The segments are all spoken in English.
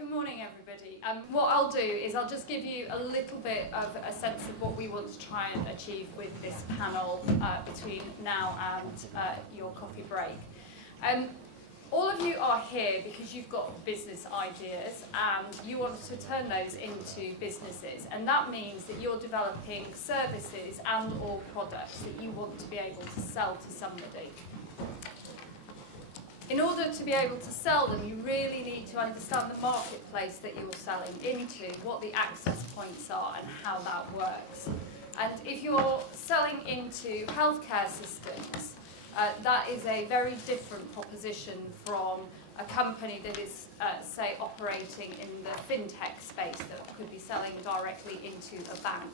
Good morning, everybody. What I'll do is I'll just give you a little bit of a sense of what we want to try and achieve with this panel between now and your coffee break. All of you are here because you've got business ideas and you want to turn those into businesses, and that means that you're developing services and or products that you want to be able to sell to somebody. In order to be able to sell them, you really need to understand the marketplace that you're selling into, what the access points are and how that works. And if you're selling into healthcare systems, that is a very different proposition from a company that is, say, operating in the fintech space that could be selling directly into a bank.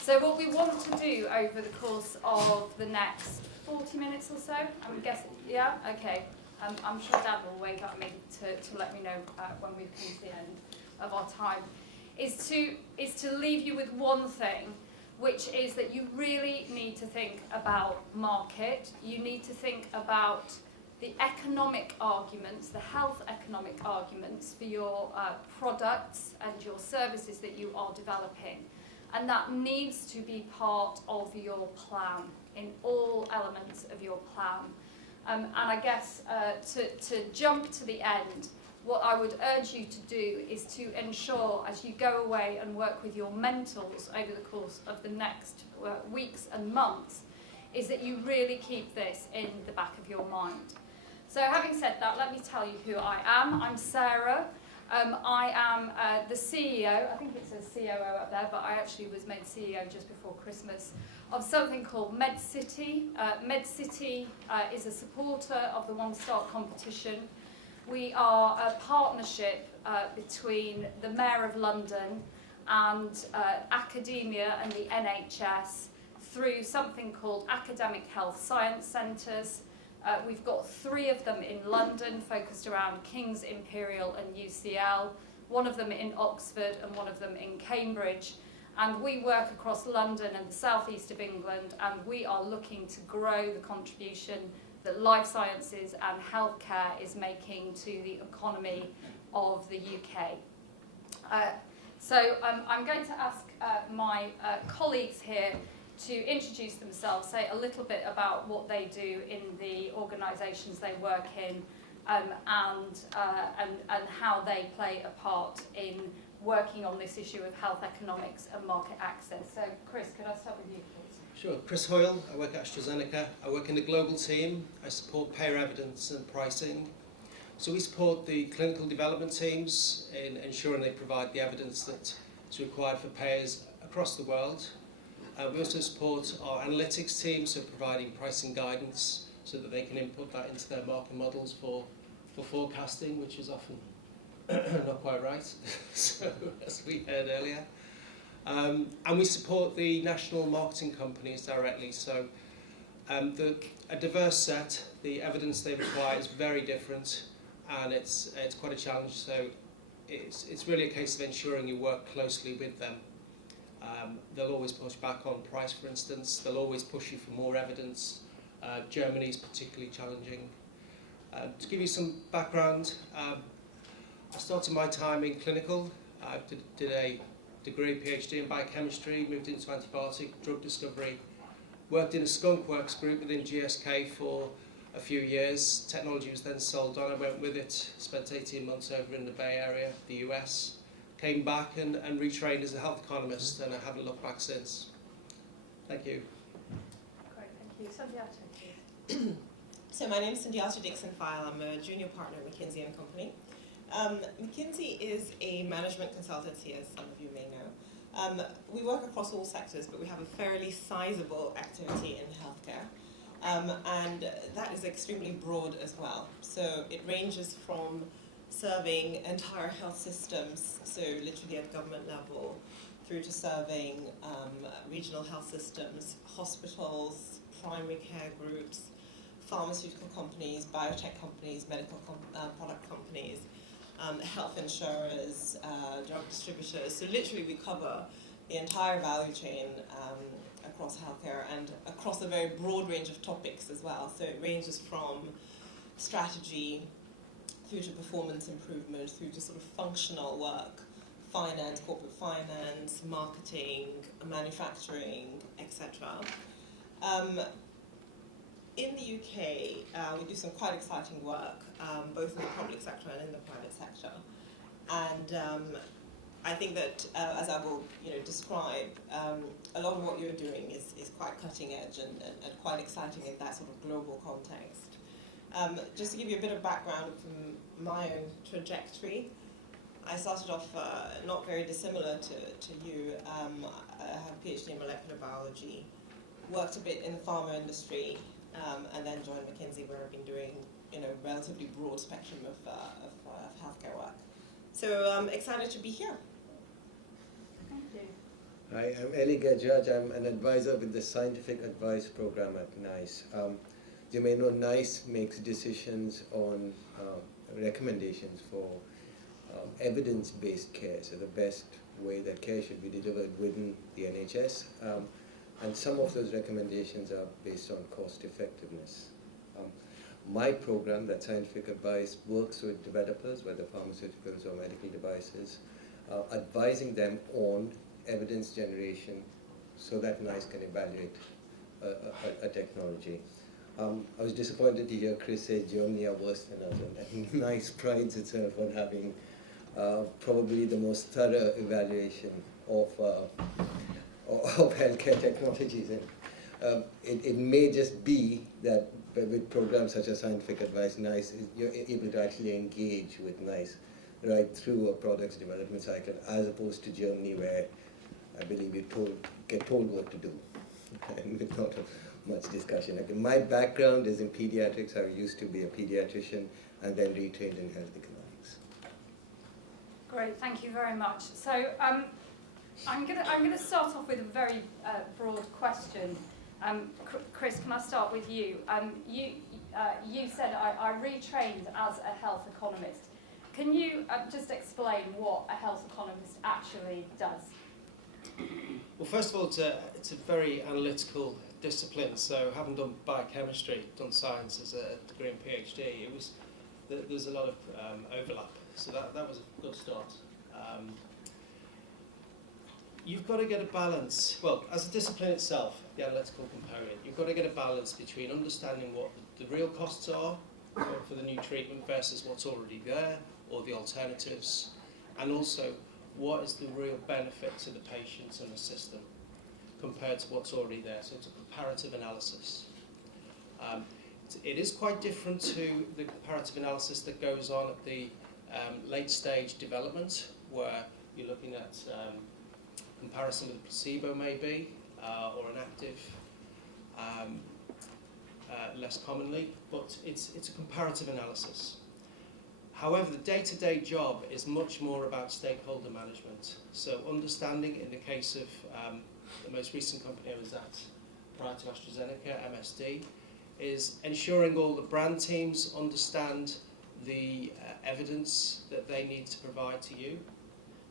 So what we want to do over the course of the next 40 minutes or so, I'm guessing, yeah? Okay. I'm sure Dad will wave at me to let me know when we've come to the end of our time, is to leave you with one thing, which is that you really need to think about market. You need to think about the economic arguments, the health economic arguments for your products and your services that you are developing. And that needs to be part of your plan, in all elements of your plan. And I guess to jump to the end, what I would urge you to do is to ensure, as you go away and work with your mentors over the course of the next weeks and months, is that you really keep this in the back of your mind. So having said that, let me tell you who I am. I'm Sarah. I am the CEO, I think it says COO up there, but I actually was made CEO just before Christmas, of something called MedCity. MedCity is a supporter of the One Start competition. We are a partnership between the Mayor of London and academia and the NHS through something called Academic Health Science Centres. We've got 3 of them in London, focused around King's Imperial and UCL, one of them in Oxford and one of them in Cambridge. And we work across London and the southeast of England, and we are looking to grow the contribution that life sciences and healthcare is making to the economy of the UK. So I'm going to ask my colleagues here to introduce themselves, say a little bit about what they do in the organisations they work in, and how they play a part in working on this issue of health economics and market access. So Chris, could I start with you, please? Sure. Chris Hoyle, I work at AstraZeneca. I work in the global team. I support payer evidence and pricing. So we support the clinical development teams in ensuring they provide the evidence that is required for payers across the world. We also support our analytics team, so providing pricing guidance so that they can input that into their market models for forecasting, which is often not quite right, so, as we heard earlier. And we support the national marketing companies directly, so a diverse set, the evidence they require is very different, and it's quite a challenge, so it's really a case of ensuring you work closely with them. They'll always push back on price, for instance. They'll always push you for more evidence. Germany is particularly challenging. To give you some background, I started my time in clinical. I did a degree, PhD in biochemistry, moved into antibiotic drug discovery, worked in a skunk works group within GSK for a few years. Technology was then sold on. I went with it, spent 18 months over in the Bay Area, the US. Came back and retrained as a health economist, and I haven't looked back since. Thank you. Great, thank you. Sandiata, please. So my name is Sandiata Dixon-File. I'm a junior partner at McKinsey & Company. McKinsey is a management consultancy, as some of you may know. We work across all sectors, but we have a fairly sizable activity in healthcare. And that is extremely broad as well. So it ranges from serving entire health systems, so literally at government level, through to serving regional health systems, hospitals, primary care groups, pharmaceutical companies, biotech companies, medical product companies, health insurers, drug distributors. So literally we cover the entire value chain across healthcare and across a very broad range of topics as well. So it ranges from strategy through to performance improvement, through to sort of functional work, finance, corporate finance, marketing, manufacturing, etc. In the UK, we do some quite exciting work, both in the public sector and in the private sector. And I think that, as I will describe, a lot of what you're doing is quite cutting edge and quite exciting in that sort of global context. Just to give you a bit of background from my own trajectory, I started off not very dissimilar to you. I have a PhD in molecular biology, worked a bit in the pharma industry, and then joined McKinsey, where I've been doing a relatively broad spectrum of healthcare work. So I'm excited to be here. Thank you. Hi, I'm Eli Gajaj. I'm an advisor with the Scientific Advice Program at NICE. You may know NICE makes decisions on recommendations for evidence-based care, so the best way that care should be delivered within the NHS. And some of those recommendations are based on cost effectiveness. My program, that Scientific Advice, works with developers, whether pharmaceuticals or medical devices, advising them on evidence generation so that NICE can evaluate a technology. I was disappointed to hear Chris say Germany are worse than us, and NICE prides itself on having probably the most thorough evaluation of healthcare technologies. And it may just be that with programs such as Scientific Advice, NICE, you're able to actually engage with NICE right through a product's development cycle, as opposed to Germany, where I believe you get told what to do, and with not much discussion. Okay, my background is in pediatrics. I used to be a pediatrician and then retrained in health economics. Great, thank you very much. So I'm gonna start off with a very broad question. Chris, can I start with you? You said I retrained as a health economist. Can you just explain what a health economist actually does? Well, first of all, it's a very analytical discipline. So, having done biochemistry, done science as a degree in PhD, there's a lot of overlap. So that was a good start. You've got to get a balance. Well, as a discipline itself, the analytical component, you've got to get a balance between understanding what the real costs are for the new treatment versus what's already there, or the alternatives, and also what is the real benefit to the patients and the system compared to what's already there. So it's a comparative analysis. It is quite different to the comparative analysis that goes on at the late stage development, where you're looking at comparison with a placebo maybe, or an active, less commonly, but it's a comparative analysis. However, the day-to-day job is much more about stakeholder management. So understanding, in the case of the most recent company I was at prior to AstraZeneca, MSD, is ensuring all the brand teams understand the evidence that they need to provide to you,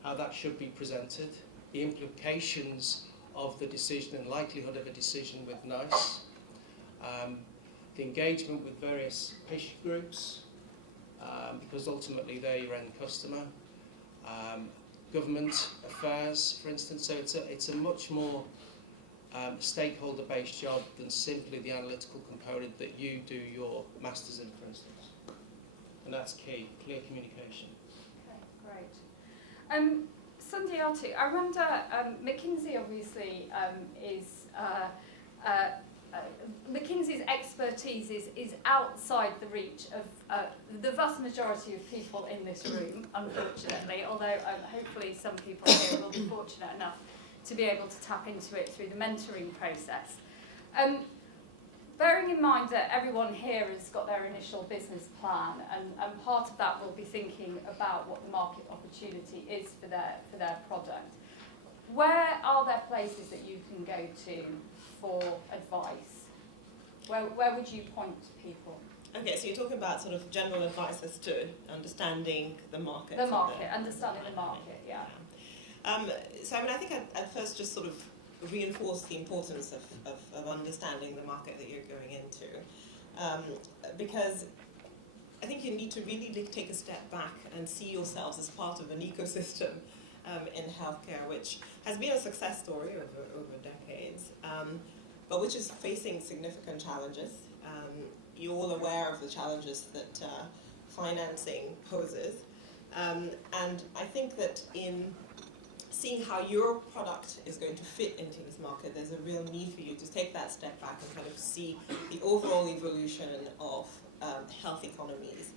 how that should be presented, the implications of the decision and likelihood of a decision with NICE, the engagement with various patient groups, because ultimately they're your end customer, government affairs, for instance. So it's a much more stakeholder-based job than simply the analytical component that you do your masters in, for instance. And that's key, clear communication. Okay, great. Sundiati, I wonder, McKinsey obviously is, McKinsey's expertise is outside the reach of the vast majority of people in this room, unfortunately, although hopefully some people here will be fortunate enough to be able to tap into it through the mentoring process. Bearing in mind that everyone here has got their initial business plan, and part of that will be thinking about what the market opportunity is for their product, where are there places that you can go to for advice? Where would you point people? Okay, so you're talking about sort of general advice as to understanding the market. Understanding the market, yeah. So I mean, I think I'd first just sort of reinforce the importance of understanding the market that you're going into, because I think you need to really take a step back and see yourselves as part of an ecosystem in healthcare, which has been a success story over decades, but which is facing significant challenges. You're all aware of the challenges that financing poses. And I think that in seeing how your product is going to fit into this market, there's a real need for you to take that step back and kind of see the overall evolution of health economies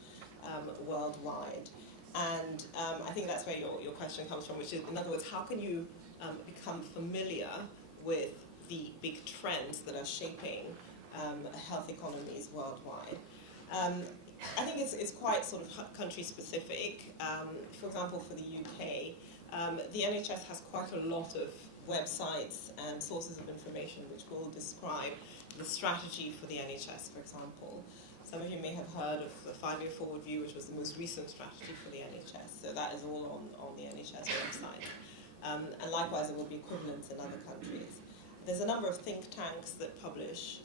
worldwide. And I think that's where your question comes from, which is, in other words, how can you become familiar with the big trends that are shaping health economies worldwide? I think it's quite sort of country specific. For example, for the UK, the NHS has quite a lot of websites and sources of information which will describe the strategy for the NHS, for example. Some of you may have heard of the 5-year forward view, which was the most recent strategy for the NHS. So that is all on the NHS website. And likewise, there will be equivalents in other countries. There's a number of think tanks that publish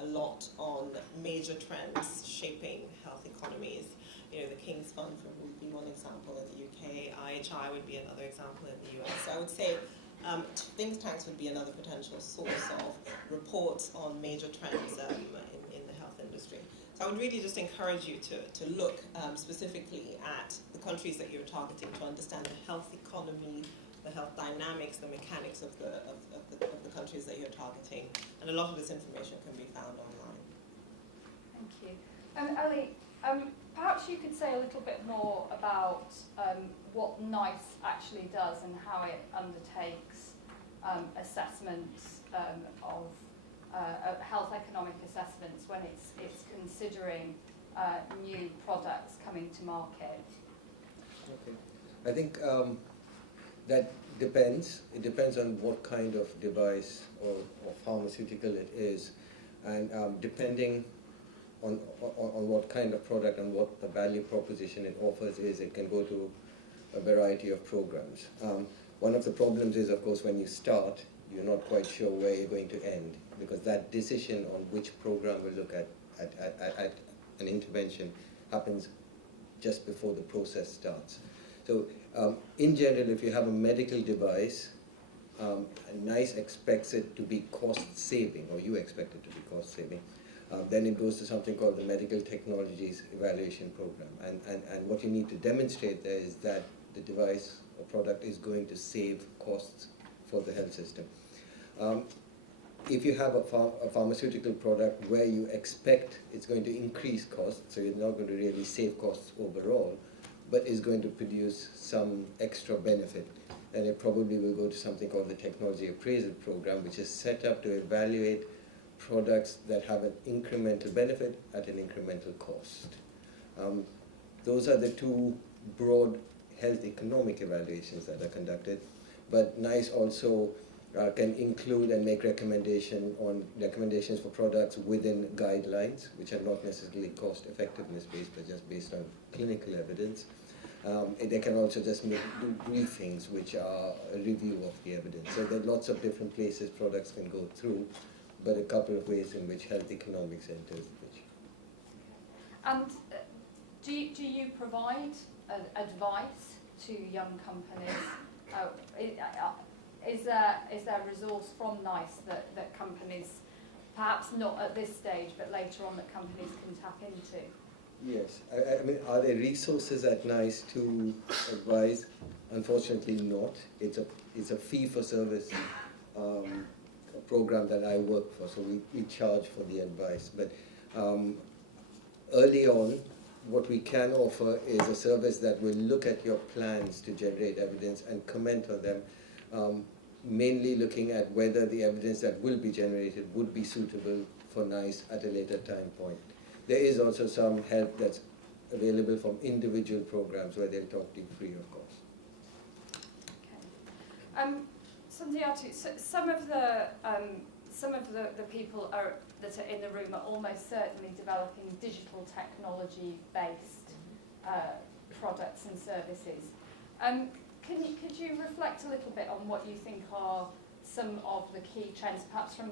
a lot on major trends shaping health economies. You know, the King's Fund would be one example in the UK. IHI would be another example in the US. So I would say think tanks would be another potential source of reports on major trends in the health industry. So I would really just encourage you to look specifically at the countries that you're targeting to understand the health economy, the health dynamics, the mechanics of the countries that you're targeting. And a lot of this information can be found online. Thank you. Ali, perhaps you could say a little bit more about what NICE actually does and how it undertakes assessments of health economic assessments when it's considering new products coming to market. Okay. I think that depends. It depends on what kind of device or pharmaceutical it is, and depending on what kind of product and what the value proposition it offers is, it can go to a variety of programs. One of the problems is, of course, when you start, you're not quite sure where you're going to end, because that decision on which program we look at an intervention happens just before the process starts. So in general, if you have a medical device, NICE expects it to be cost-saving, or you expect it to be cost-saving, then it goes to something called the Medical Technologies Evaluation Program. And what you need to demonstrate there is that the device or product is going to save costs for the health system. If you have a pharmaceutical product where you expect it's going to increase costs, so you're not going to really save costs overall, but is going to produce some extra benefit, then it probably will go to something called the Technology Appraisal Program, which is set up to evaluate products that have an incremental benefit at an incremental cost. Those are the two broad health economic evaluations that are conducted, but NICE also can include and make recommendations for products within guidelines, which are not necessarily cost effectiveness based, but just based on clinical evidence. They can also just do briefings, which are a review of the evidence. So there are lots of different places products can go through, but a couple of ways in which health economics enters the picture. And do you provide advice to young companies? Is there a resource from NICE that companies, perhaps not at this stage, but later on, that companies can tap into? Yes. I mean, are there resources at NICE to advise? Unfortunately not. It's a fee-for-service program that I work for, so we charge for the advice. But early on, what we can offer is a service that will look at your plans to generate evidence and comment on them, mainly looking at whether the evidence that will be generated would be suitable for NICE at a later time point. There is also some help that's available from individual programs where they'll talk to you free of cost. Okay. Sandiatu, so some of the people that are in the room are almost certainly developing digital technology-based products and services. Could you reflect a little bit on what you think are some of the key trends, perhaps from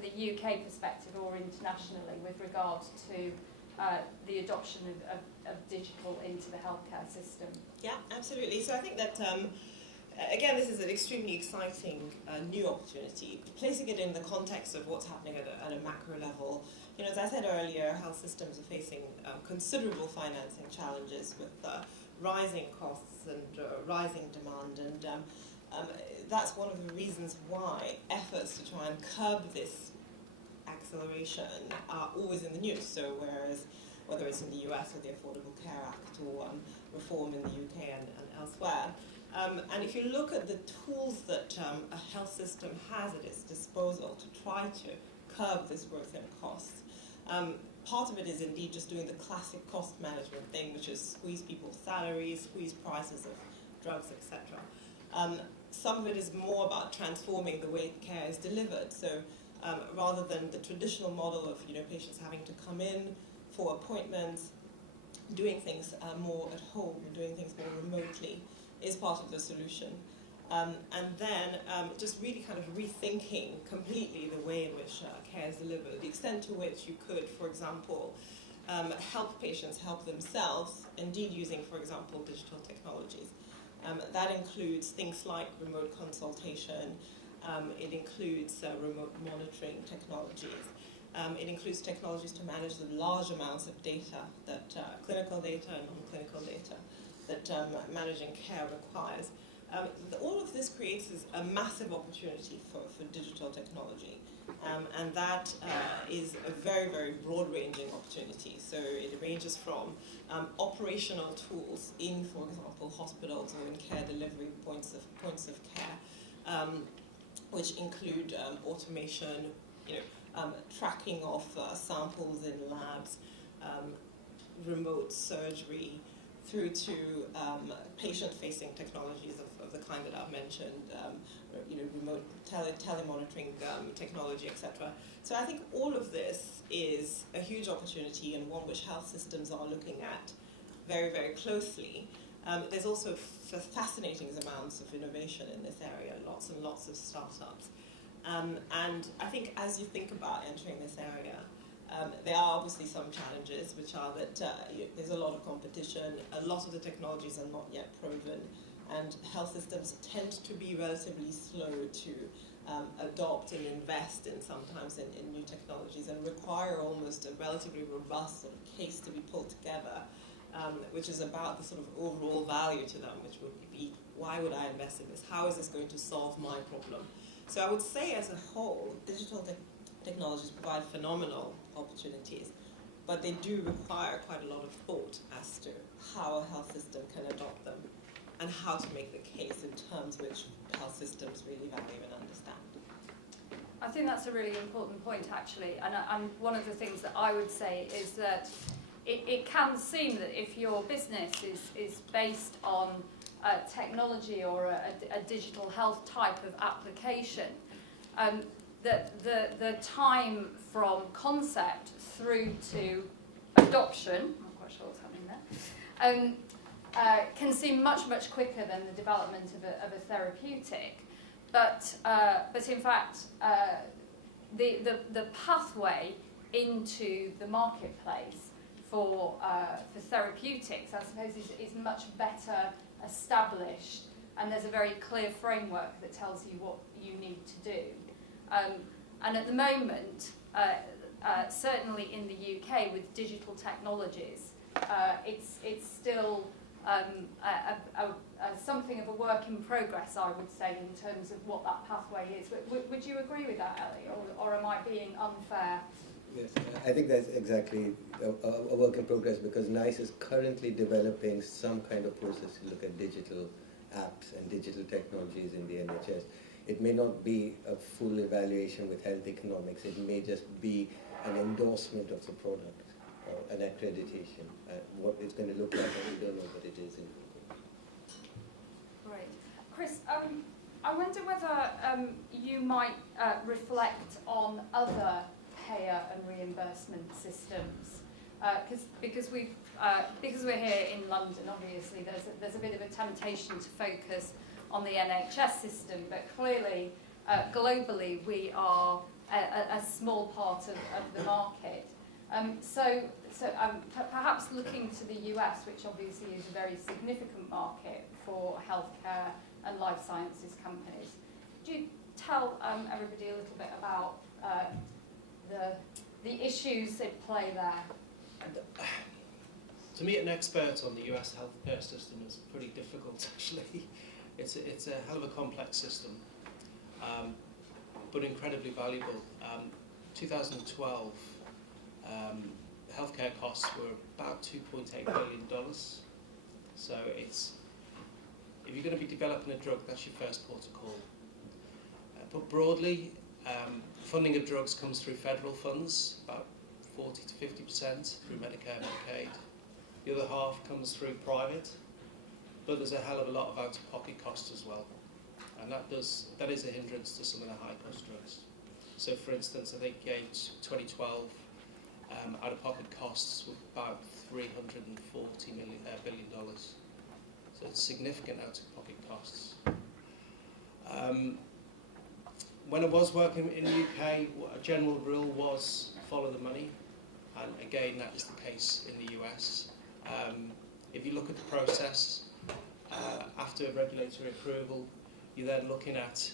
the UK perspective or internationally, with regard to the adoption of digital into the healthcare system? Yeah, absolutely. So I think that, again, this is an extremely exciting new opportunity. Placing it in the context of what's happening at a macro level, you know, as I said earlier, health systems are facing considerable financing challenges with rising costs and rising demand, and that's one of the reasons why efforts to try and curb this acceleration are always in the news. So whether it's in the US with the Affordable Care Act or reform in the UK and elsewhere, and if you look at the tools that a health system has at its disposal to try to curb this growth in costs, part of it is indeed just doing the classic cost management thing, which is squeeze people's salaries, squeeze prices of drugs, etc. Some of it is more about transforming the way care is delivered. So rather than the traditional model of patients having to come in for appointments, doing things more at home, doing things more remotely is part of the solution. And then just really kind of rethinking completely the way in which care is delivered, the extent to which you could, for example, help patients help themselves, indeed using, for example, digital technologies. That includes things like remote consultation, it includes remote monitoring technologies, it includes technologies to manage the large amounts of data, that clinical data and non-clinical data, that managing care requires. All of this creates a massive opportunity for digital technology, and that is a very, very broad-ranging opportunity. So it ranges from operational tools in, for example, hospitals or in care delivery points of care, which include automation, tracking of samples in labs, remote surgery, through to patient-facing technologies of the kind that I've mentioned, remote telemonitoring technology, etc. So I think all of this is a huge opportunity and one which health systems are looking at very, very closely. There's also fascinating amounts of innovation in this area, lots and lots of startups. And I think as you think about entering this area, there are obviously some challenges, which are that there's a lot of competition, a lot of the technologies are not yet proven, and health systems tend to be relatively slow to adopt and invest in sometimes in new technologies, and require almost a relatively robust sort of case to be pulled together, which is about the sort of overall value to them, which would be, why would I invest in this? How is this going to solve my problem? So I would say as a whole, digital technologies provide phenomenal opportunities, but they do require quite a lot of thought as to how a health system can adopt them and how to make the case in terms which health systems really value and understand. I think that's a really important point, actually, and one of the things that I would say is that it can seem that if your business is based on technology or a digital health type of application, that the time from concept through to adoption, I'm not quite sure what's happening there, can seem much, much quicker than the development of a therapeutic. But in fact, the pathway into the marketplace for therapeutics, I suppose, is much better established, and there's a very clear framework that tells you what you need to do. And at the moment, certainly in the UK with digital technologies, it's still something of a work in progress, I would say, in terms of what that pathway is. Would you agree with that, Ellie, or am I being unfair? Yes, I think that's exactly a work in progress, because NICE is currently developing some kind of process to look at digital apps and digital technologies in the NHS. It may not be a full evaluation with health economics, it may just be an endorsement of the product, or an accreditation. What it's going to look like, we don't know, but it is in progress. Great. Chris, I wonder whether you might reflect on other payer and reimbursement systems, because we're here in London. Obviously, there's a bit of a temptation to focus on the NHS system, but clearly, globally, we are a small part of the market. So so perhaps looking to the US, which obviously is a very significant market for healthcare and life sciences companies. Could you tell everybody a little bit about the issues at play there? To meet an expert on the US healthcare system is pretty difficult, actually. It's a hell of a complex system, but incredibly valuable. 2012, healthcare costs were about $2.8 billion. So if you're going to be developing a drug, that's your first port of call. But broadly, funding of drugs comes through federal funds, about 40 to 50% through Medicare, Medicaid. The other half comes through private, but there's a hell of a lot of out-of-pocket costs as well. And that is a hindrance to some of the high-cost drugs. So for instance, I think in 2012, out-of-pocket costs were about $340 billion. So it's significant out-of-pocket costs. When I was working in the UK, a general rule was follow the money. And again, that is the case in the US. If you look at the process, after regulatory approval, you're then looking at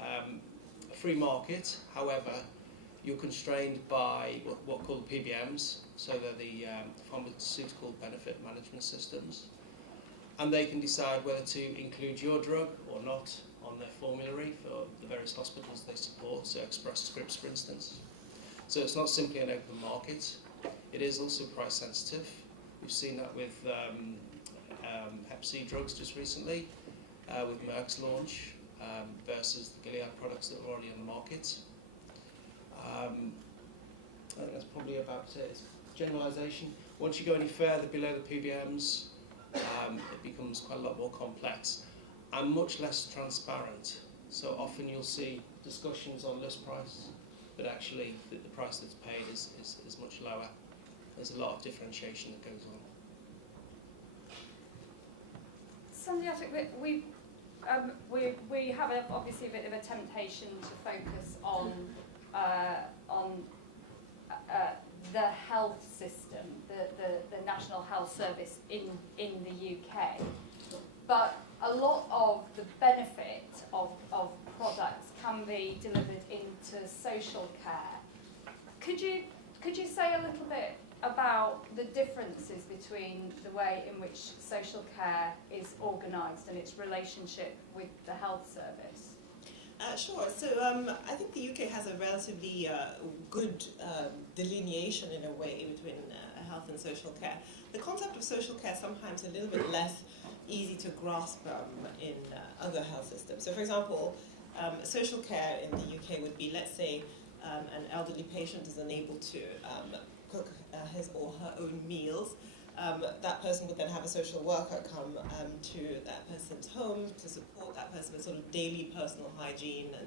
a free market. However, you're constrained by what are called PBMs, so they're the pharmaceutical benefit management systems. And they can decide whether to include your drug or not on their formulary for the various hospitals they support, so Express Scripts, for instance. So it's not simply an open market. It is also price sensitive. We've seen that with Hep C drugs just recently, with Merck's launch versus the Gilead products that are already on the market. I think that's probably about it. It's generalisation. Once you go any further below the PBMs, it becomes quite a lot more complex and much less transparent. So often you'll see discussions on list price, but actually the price that's paid is much lower. There's a lot of differentiation that goes on. Sandy, I think that we have obviously a bit of a temptation to focus on the health system, the National Health Service in the UK, but a lot of the benefit of products can be delivered into social care. Could you say a little bit about the differences between the way in which social care is organised and its relationship with the health service? Sure. So I think the UK has a relatively good delineation in a way between health and social care. The concept of social care is sometimes a little bit less easy to grasp in other health systems. So for example, social care in the UK would be, let's say, an elderly patient is unable to cook his or her own meals. That person would then have a social worker come to that person's home to support that person with sort of daily personal hygiene and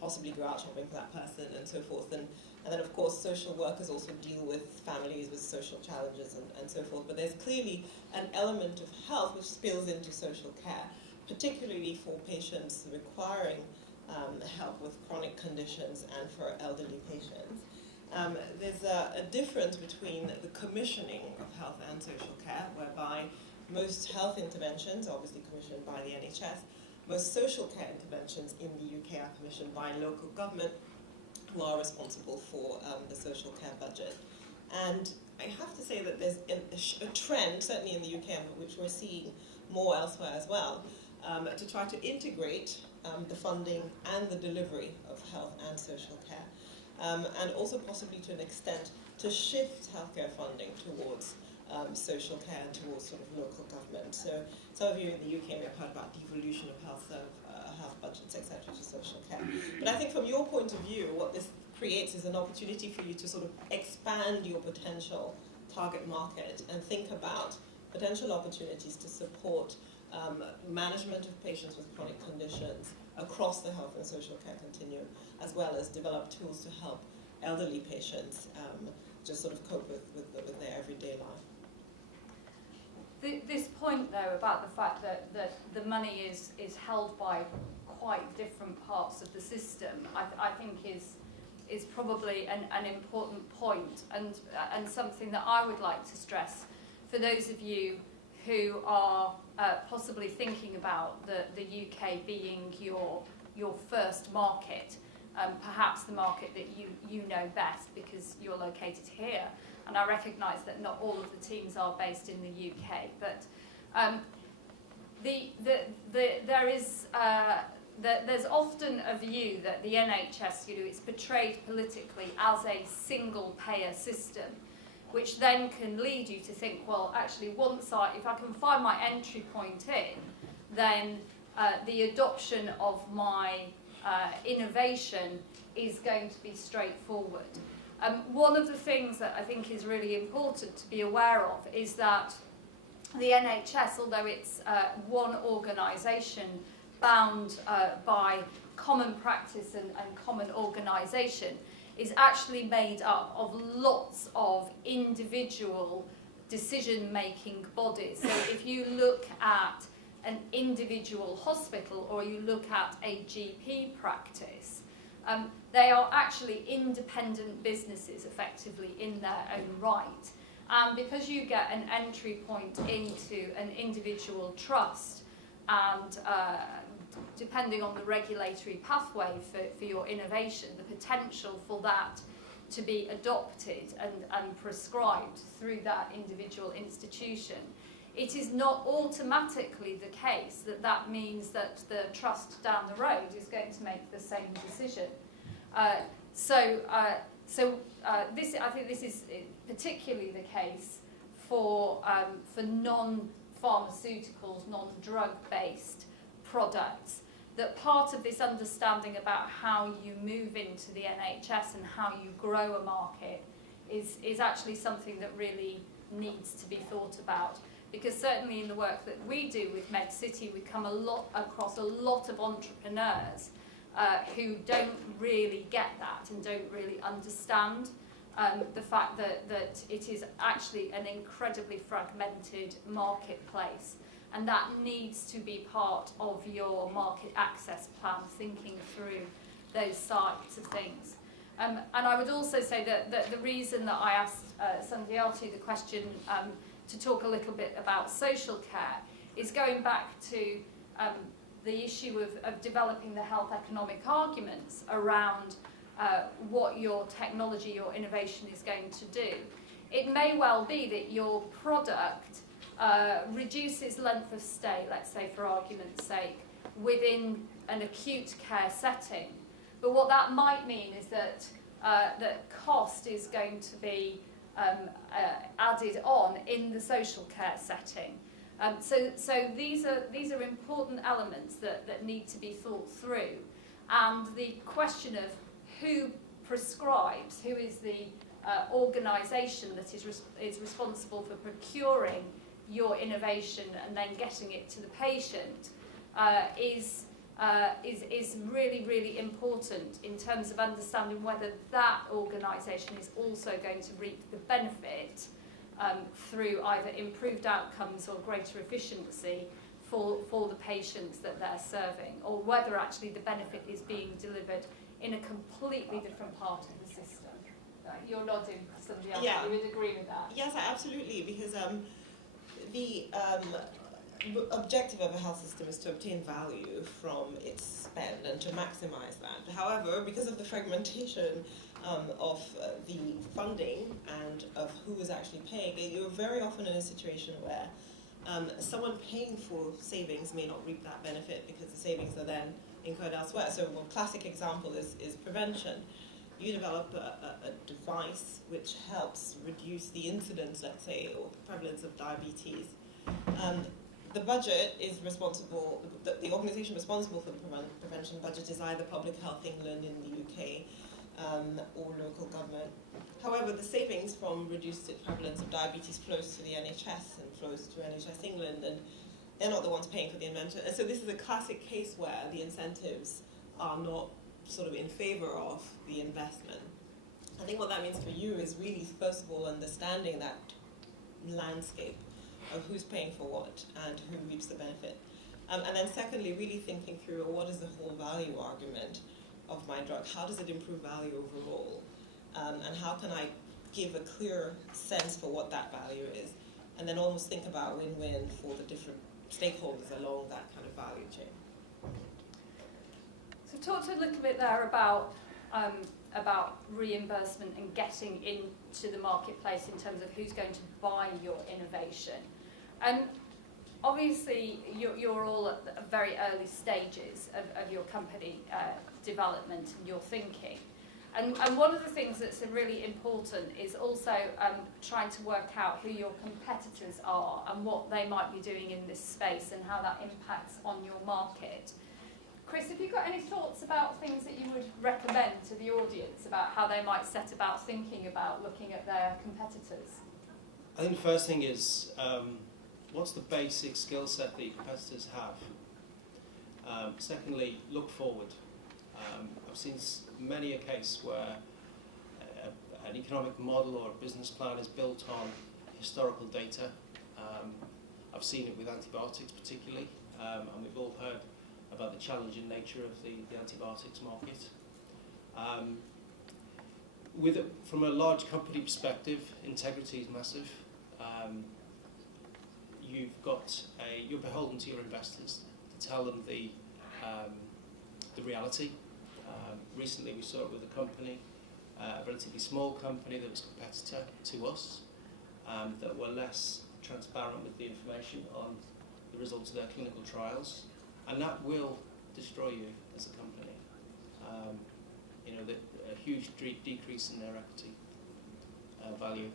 possibly go out shopping for that person and so forth. And then, of course, social workers also deal with families with social challenges and so forth. But there's clearly an element of health which spills into social care, particularly for patients requiring help with chronic conditions and for elderly patients. There's a difference between the commissioning of health and social care, whereby most health interventions are obviously commissioned by the NHS. Most social care interventions in the UK are commissioned by local government, who are responsible for the social care budget. And I have to say that there's a trend, certainly in the UK, which we're seeing more elsewhere as well, to try to integrate the funding and the delivery of health and social care. And also possibly to an extent to shift healthcare funding towards social care and towards sort of local government. So some of you in the UK may have heard about devolution of health budgets, etc., to social care. But I think from your point of view, what this creates is an opportunity for you to sort of expand your potential target market and think about potential opportunities to support management of patients with chronic conditions across the health and social care continuum, as well as develop tools to help elderly patients just sort of cope with their everyday life. This point, though, about the fact that the money is held by quite different parts of the system, I think is is probably an important point, and something that I would like to stress for those of you who are possibly thinking about the UK being your first market, perhaps the market that you know best because you're located here. And I recognise that not all of the teams are based in the UK, but there's often a view that the NHS, it's portrayed politically as a single payer system, which then can lead you to think, well, actually, if I can find my entry point in, then the adoption of my innovation is going to be straightforward. One of the things that I think is really important to be aware of is that the NHS, although it's one organisation bound by common practice and common organisation, is actually made up of lots of individual decision-making bodies. So if you look at an individual hospital or you look at a GP practice, they are actually independent businesses effectively in their own right. And because you get an entry point into an individual trust, and depending on the regulatory pathway for your innovation, the potential for that to be adopted and prescribed through that individual institution, it is not automatically the case that means that the trust down the road is going to make the same decision. This, I think this is particularly the case for non-pharmaceuticals, non-drug-based products, that part of this understanding about how you move into the NHS and how you grow a market is actually something that really needs to be thought about. Because certainly in the work that we do with MedCity, we come across a lot of entrepreneurs who don't really get that and don't really understand the fact that it is actually an incredibly fragmented marketplace, and that needs to be part of your market access plan, thinking through those sides of things. And I would also say that the reason that I asked Sandiati the question to talk a little bit about social care is going back to the issue of developing the health economic arguments around what your technology, your innovation is going to do. It may well be that your product reduces length of stay, let's say for argument's sake, within an acute care setting. But what that might mean is that that cost is going to be added on in the social care setting. So these are important elements that need to be thought through, and the question of who prescribes, who is the organisation that is responsible for procuring your innovation and then getting it to the patient is really, really important in terms of understanding whether that organisation is also going to reap the benefit through either improved outcomes or greater efficiency for the patients that they're serving, or whether actually the benefit is being delivered in a completely different part of the system. You're nodding, somebody else. Yeah. You would agree with that? Yes, absolutely, because the objective of a health system is to obtain value from its spend and to maximize that. However, because of the fragmentation of the funding and of who is actually paying, you're very often in a situation where someone paying for savings may not reap that benefit because the savings are then incurred elsewhere. So a classic example is prevention. You develop a device which helps reduce the incidence, let's say, or the prevalence of diabetes. The budget is responsible, the organisation responsible for the prevention budget is either Public Health England in the UK or local government. However, the savings from reduced prevalence of diabetes flows to the NHS and flows to NHS England, and they're not the ones paying for the invention. And so this is a classic case where the incentives are not sort of in favour of the investment. I think what that means for you is really, first of all, understanding that landscape of who's paying for what and who reaps the benefit. And then secondly, really thinking through what is the whole value argument of my drug? How does it improve value overall? And how can I give a clear sense for what that value is? And then almost think about win-win for the different stakeholders along that kind of value chain. So talk to a little bit there about reimbursement and getting into the marketplace in terms of who's going to buy your innovation. And obviously you're all at the very early stages of your company development and your thinking. And one of the things that's really important is also trying to work out who your competitors are and what they might be doing in this space and how that impacts on your market. Chris, have you got any thoughts about things that you would recommend to the audience about how they might set about thinking about looking at their competitors? I think the first thing is, what's the basic skill set that your competitors have? Secondly, look forward. I've seen many a case where an economic model or a business plan is built on historical data. I've seen it with antibiotics particularly, and we've all heard about the challenging nature of the antibiotics market. From a large company perspective, integrity is massive. You're beholden to your investors to tell them the reality. Recently we saw it with a company, a relatively small company that was a competitor to us, that were less transparent with the information on the results of their clinical trials, and that will destroy you as a company. A huge decrease in their equity value.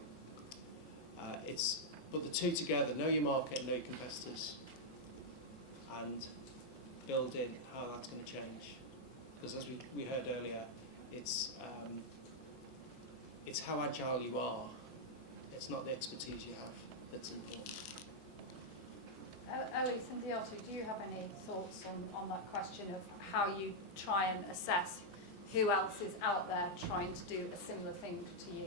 Put the two together, know your market, know your competitors, and build in how that's going to change. Because as we heard earlier, it's how agile you are. It's not the expertise you have that's important. Ellie Sandiato, do you have any thoughts on that question of how you try and assess who else is out there trying to do a similar thing to you?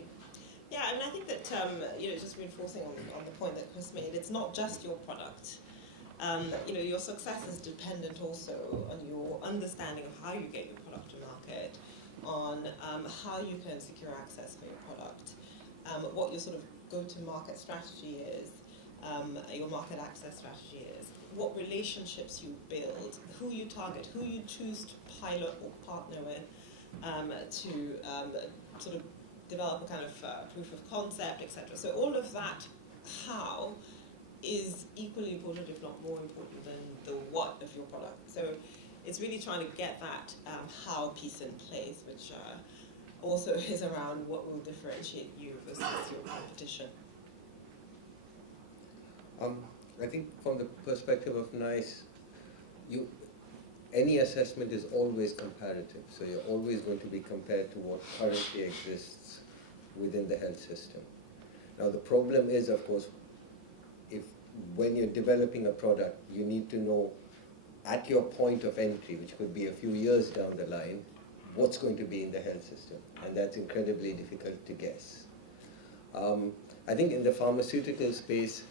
Yeah, I think that just reinforcing on the point that Chris made, it's not just your product. Your success is dependent also on your understanding of how you get your product to market, on how you can secure access for your product, what your sort of go-to-market strategy is, your market access strategy is, what relationships you build, who you target, who you choose to pilot or partner with to sort of develop a kind of proof of concept, etc. So all of that how is equally important, if not more important, than the what of your product. So it's really trying to get that how piece in place, which also is around what will differentiate you versus your competition. I think from the perspective of NICE, any assessment is always comparative. So you're always going to be compared to what currently exists within the health system. Now the problem is, of course, when you're developing a product, you need to know at your point of entry, which could be a few years down the line, what's going to be in the health system. And that's incredibly difficult to guess. I think in the pharmaceutical space,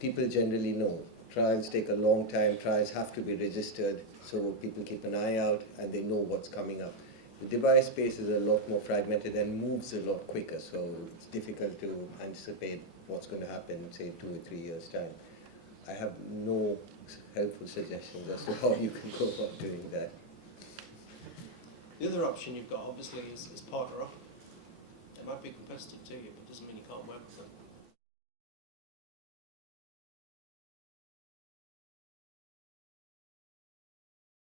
people generally know. Trials take a long time, trials have to be registered, so people keep an eye out and they know what's coming up. The device space is a lot more fragmented and moves a lot quicker, so it's difficult to anticipate what's going to happen in, say, 2 or 3 years' time. I have no helpful suggestions as to how you can go about doing that. The other option you've got, obviously, is partner up. It might be competitive to you, but it doesn't mean you can't work with them.